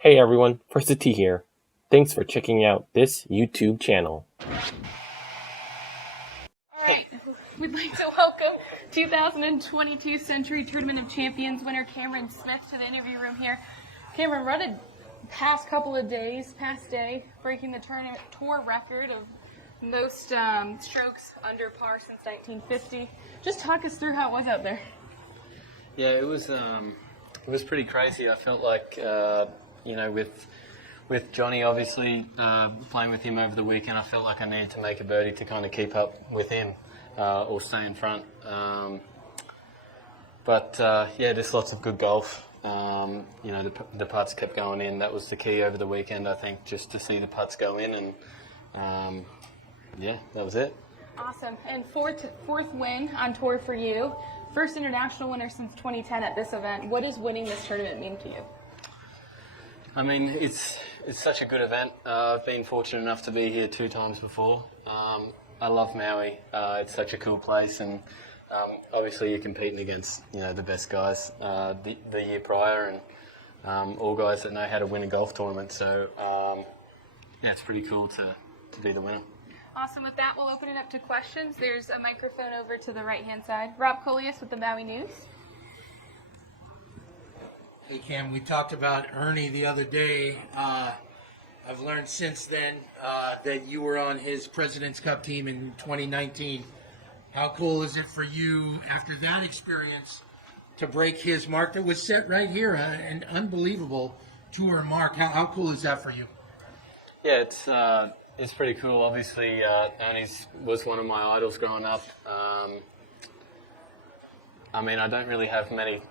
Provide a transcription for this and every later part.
Hey everyone, Versity here. Thanks for checking out this YouTube channel. Alright, we'd like to welcome 2022 Sentry Tournament of Champions winner Cameron Smith to the interview room here. Cameron, run a past day, breaking the tournament tour record of most strokes under par since 1950. Just talk us through how it was out there. Yeah, it was pretty crazy. I felt like with Johnny obviously playing with him over the weekend, I felt like I needed to make a birdie to kind of keep up with him or stay in front. But just lots of good golf. The putts kept going in. That was the key over the weekend, I think, just to see the putts go in, and that was it. Awesome. And fourth win on tour for you. First international winner since 2010 at this event. What does winning this tournament mean to you? I mean, it's such a good event. I've been fortunate enough to be here 2 times before. I love Maui. It's such a cool place, and obviously you're competing against the best guys the year prior, and all guys that know how to win a golf tournament. So it's pretty cool to be the winner. Awesome. With that, we'll open it up to questions. There's a microphone over to the right-hand side. Rob Colias with the Maui News. Hey Cam, we talked about Ernie the other day. I've learned since then that you were on his President's Cup team in 2019. How cool is it for you after that experience to break his mark that was set right here, an unbelievable tour mark? How cool is that for you? Yeah, it's pretty cool. Obviously, Ernie was one of my idols growing up. I mean, I don't really have many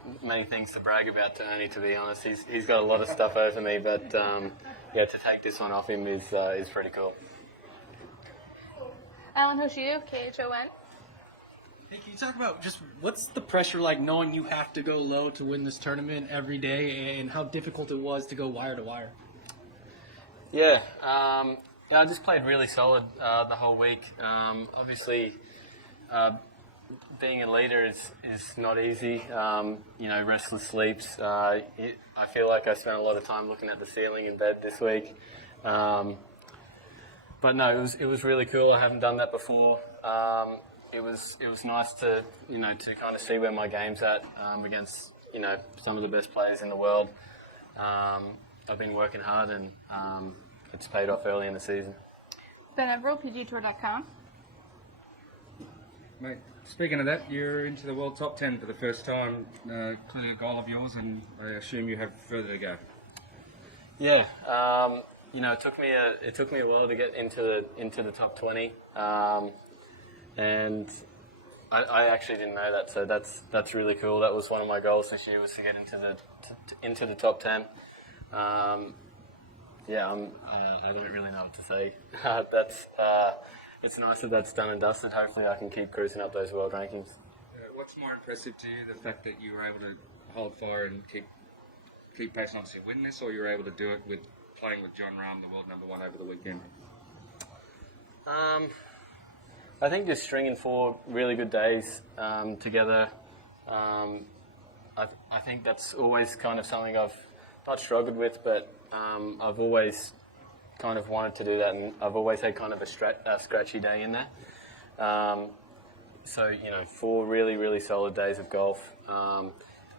things to brag about to Ernie, to be honest. He's got a lot of stuff over me, but to take this one off him is pretty cool. Alan Hoshio, KHON. Hey, can you talk about just what's the pressure like knowing you have to go low to win this tournament every day, and how difficult it was to go wire to wire? Yeah, I just played really solid the whole week. Obviously, being a leader is not easy. Restless sleeps. I feel like I spent a lot of time looking at the ceiling in bed this week. But no, it was really cool. I haven't done that before. It was nice to to kind of see where my game's at against some of the best players in the world. I've been working hard, and it's paid off early in the season. Ben Everell, PGTour.com. Mate, speaking of that, you're into the world top 10 for the first time. Clearly a goal of yours, and I assume you have further to go. Yeah, it took me a while to get into the top 20, and I actually didn't know that, so that's really cool. That was one of my goals this year, was to get into the top 10. I don't really know what to say. It's nice that that's done and dusted. Hopefully I can keep cruising up those world rankings. What's more impressive to you, the fact that you were able to hold fire and keep pace and obviously win this, or you were able to do it with playing with John Rahm, the world #1 over the weekend? I think just stringing 4 really good days together, I think that's always kind of something I've not struggled with, but I've always kind of wanted to do that, and I've always had kind of a scratchy day in there. 4 really, really solid days of golf.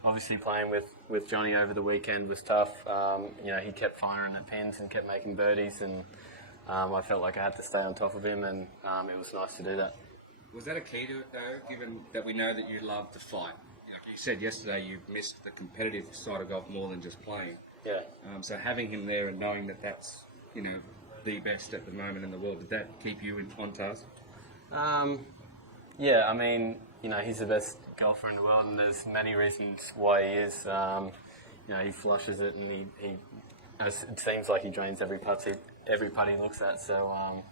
Obviously playing with Johnny over the weekend was tough. He kept firing the pins and kept making birdies, and I felt like I had to stay on top of him, and it was nice to do that. Was that a key to it, though, given that we know that you love to fight? Like you said yesterday, you missed the competitive side of golf more than just playing. Yeah. So having him there and knowing that that's the best at the moment in the world, did that keep you on task? I mean, he's the best golfer in the world, and there's many reasons why he is. He flushes it, and it seems like he drains every putt he looks at. So,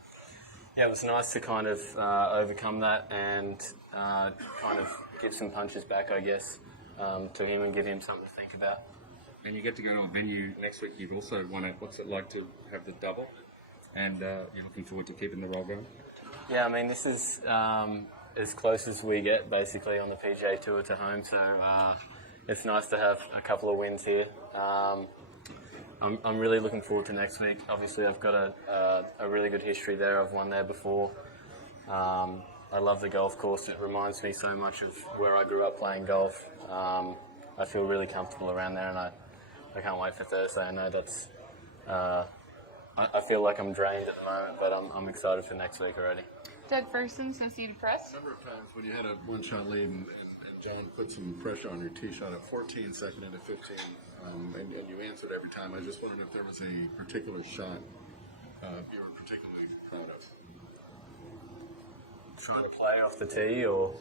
it was nice to kind of overcome that and kind of give some punches back, I guess, to him, and give him something to think about. And you get to go to a venue next week. You've also won it. What's it like to have the double? And you're looking forward to keeping the roll going? Yeah, I mean, this is as close as we get, basically, on the PGA Tour to home. So it's nice to have a couple of wins here. I'm really looking forward to next week. Obviously, I've got a really good history there. I've won there before. I love the golf course. It reminds me so much of where I grew up playing golf. I feel really comfortable around there, and I can't wait for Thursday. I know that's. I feel like I'm drained at the moment, but I'm excited for next week already. Doug Ferguson, Associated Press. A number of times when you had a one-shot lead and John put some pressure on your tee shot at 14, second into 15, and you answered every time. I just wondered if there was a particular shot you were particularly proud of. Trying to play off the tee, or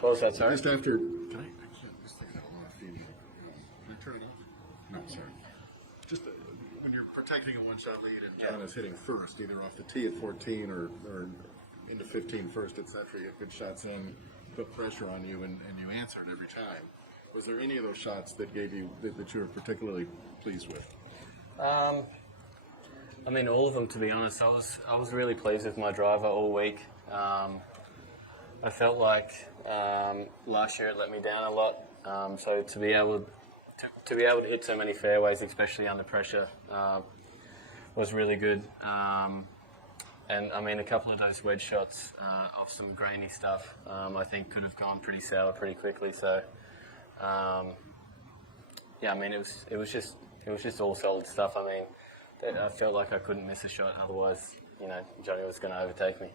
what was that? Sorry. Just after, can I this thing's got a lot of feedback. Can I turn it off? No, sorry. Just when you're protecting a one-shot lead and John is hitting first, either off the tee at 14 or into 15 first at Sentry, get good shots in, put pressure on you, and you answered every time. Was there any of those shots that gave you that you were particularly pleased with? I mean, all of them, to be honest. I was really pleased with my driver all week. I felt like last year it let me down a lot. So to be able to hit so many fairways, especially under pressure, was really good. And I mean, a couple of those wedge shots of some grainy stuff, I think could have gone pretty sour pretty quickly. So yeah, I mean, it was just all solid stuff. I mean, I felt like I couldn't miss a shot, otherwise, you know, Johnny was going to overtake me.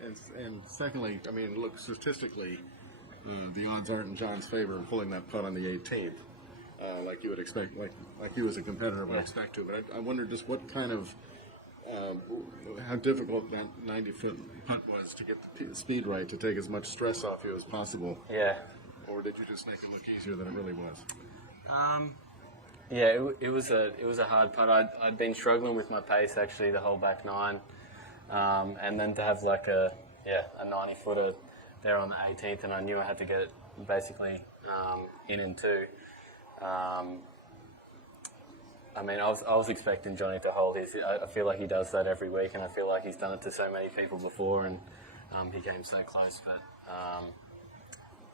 Okay. And secondly, I mean, look, statistically, the odds aren't in John's favor of pulling that putt on the 18th, like you would expect, like you as a competitor would expect to. But I wonder just what kind of, how difficult that 90-foot putt was to get the speed right, to take as much stress off you as possible. Yeah. Or did you just make it look easier than it really was? Yeah, it was a hard putt. I'd been struggling with my pace actually the whole back nine, and then to have like a 90-footer there on the 18th, and I knew I had to get it basically in and two. I mean, I was expecting Johnny to hold his. I feel like he does that every week, and I feel like he's done it to so many people before, and he came so close. But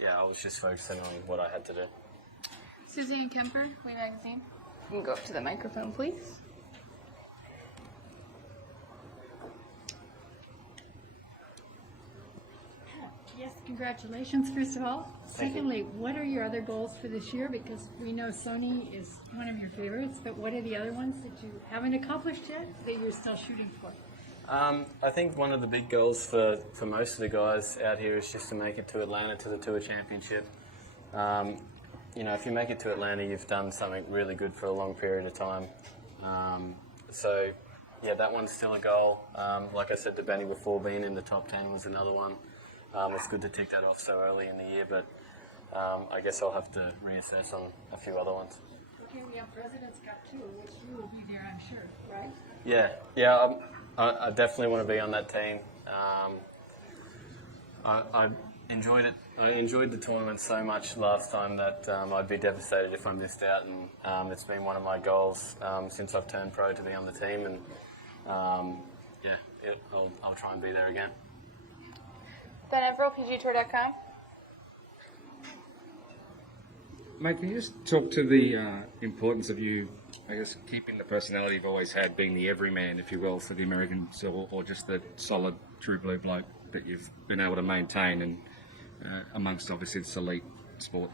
yeah, I was just focusing on what I had to do. Suzanne Kemper, We Magazine. You can go up to the microphone, please. Yes, congratulations, first of all. Secondly, what are your other goals for this year? Because we know Sony is one of your favorites, but what are the other ones that you haven't accomplished yet that you're still shooting for? I think one of the big goals for most of the guys out here is just to make it to Atlanta, to the Tour Championship. You know, if you make it to Atlanta, you've done something really good for a long period of time. So, yeah, that one's still a goal. Like I said to Benny before, being in the top 10 was another one. It's good to tick that off so early in the year, but I guess I'll have to reassess on a few other ones. Okay, we have President's Cup too, which you will be there, I'm sure, right? Yeah, I definitely want to be on that team. I enjoyed it. I enjoyed the tournament so much last time that I'd be devastated if I missed out, and it's been one of my goals since I've turned pro to be on the team, and I'll try and be there again. Ben Everill, PGTour.com. Mate, can you just talk to the importance of you, I guess, keeping the personality you've always had, being the everyman, if you will, for the Americans, or just the solid, true blue bloke that you've been able to maintain, and amongst obviously this elite sport?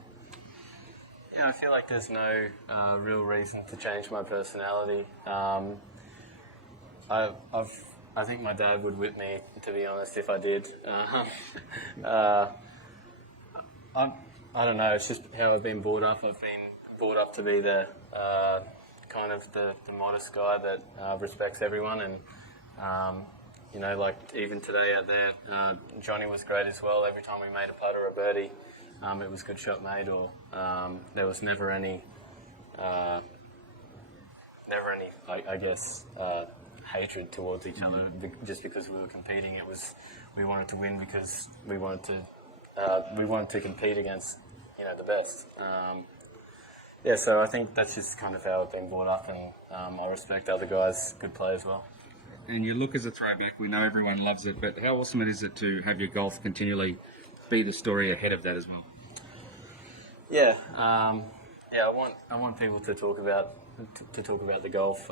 Yeah, I feel like there's no real reason to change my personality. I think my dad would whip me, to be honest, if I did. I don't know, it's just how I've been brought up. I've been brought up to be the kind of the modest guy that respects everyone, and you know, like even today out there, Johnny was great as well. Every time we made a putt or a birdie, it was good shot made, or there was never any I guess hatred towards each other just because we were competing. It was, we wanted to win because we wanted to compete against, you know, the best. Yeah, so I think that's just kind of how I've been brought up, and I respect other guys, good play as well. And your look as a throwback, we know everyone loves it, but how awesome is it to have your golf continually be the story ahead of that as well? Yeah, I want people to talk about to talk about the golf.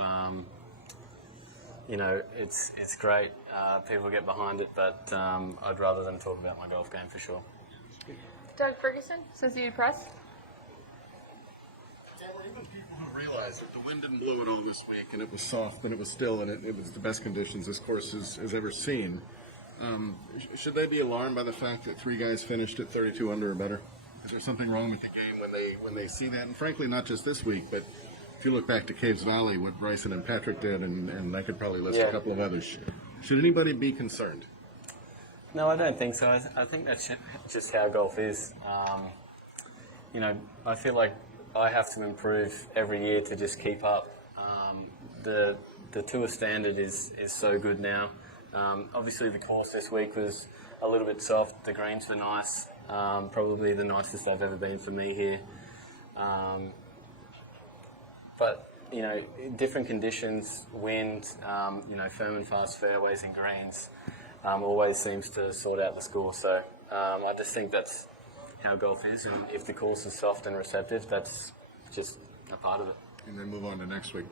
You know, it's great. People get behind it, but I'd rather them talk about my golf game for sure. Doug Ferguson, Associated Press. Even people who realize that the wind didn't blow at all this week, and it was soft, and it was still, and it was the best conditions this course has ever seen. Should they be alarmed by the fact that 3 guys finished at 32 under or better? Is there something wrong with the game when they see that? And frankly, not just this week, but if you look back to Caves Valley, what Bryson and Patrick did, and I could probably list a couple of others. Should anybody be concerned? No, I don't think so. I think that's just how golf is. You know, I feel like I have to improve every year to just keep up. The tour standard is so good now. Obviously, the course this week was a little bit soft. The greens were nice, probably the nicest they've ever been for me here. But you know, different conditions, wind, you know, firm and fast fairways and greens always seems to sort out the score. So I just think that's how golf is, and if the course is soft and receptive, that's just a part of it. And then move on to next week.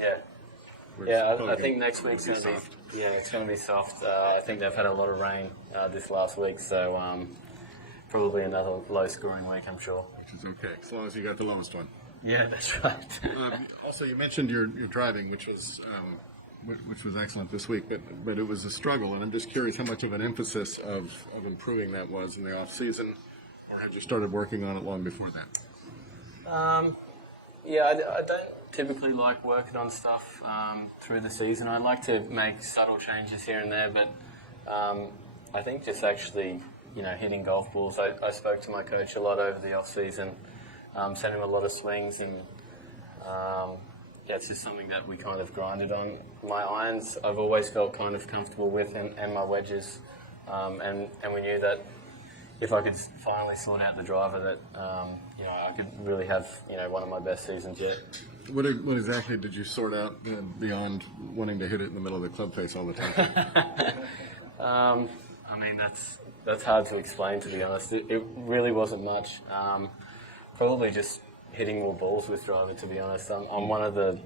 I think next week's going to be it's going to be soft. I think they've had a lot of rain this last week, so probably another low-scoring week, I'm sure. Which is okay, as long as you got the lowest one. Yeah, that's right. Also, you mentioned your driving, which was excellent this week, but it was a struggle, and I'm just curious how much of an emphasis of improving that was in the off season, or had you started working on it long before that? I don't typically like working on stuff through the season. I like to make subtle changes here and there, but I think just actually, you know, hitting golf balls. I spoke to my coach a lot over the off season, sent him a lot of swings, and it's just something that we kind of grinded on. My irons, I've always felt kind of comfortable with, and my wedges, and we knew that if I could finally sort out the driver, that you know, I could really have, you know, one of my best seasons yet. What exactly did you sort out beyond wanting to hit it in the middle of the club face all the time? I mean, that's hard to explain, to be honest. It really wasn't much. Probably just hitting more balls with driver, to be honest. I'm one of the...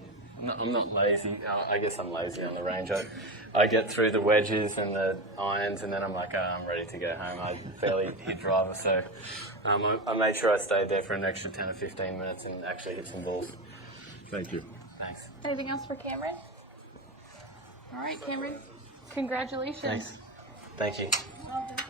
I'm not lazy. I guess I'm lazy on the range. I get through the wedges and the irons, and then I'm like, I'm ready to go home. I barely hit driver, so I made sure I stayed there for an extra 10 or 15 minutes and actually hit some balls. Thank you. Thanks. Anything else for Cameron? All right, Cameron. Congratulations. Thanks. Thank you. Well done.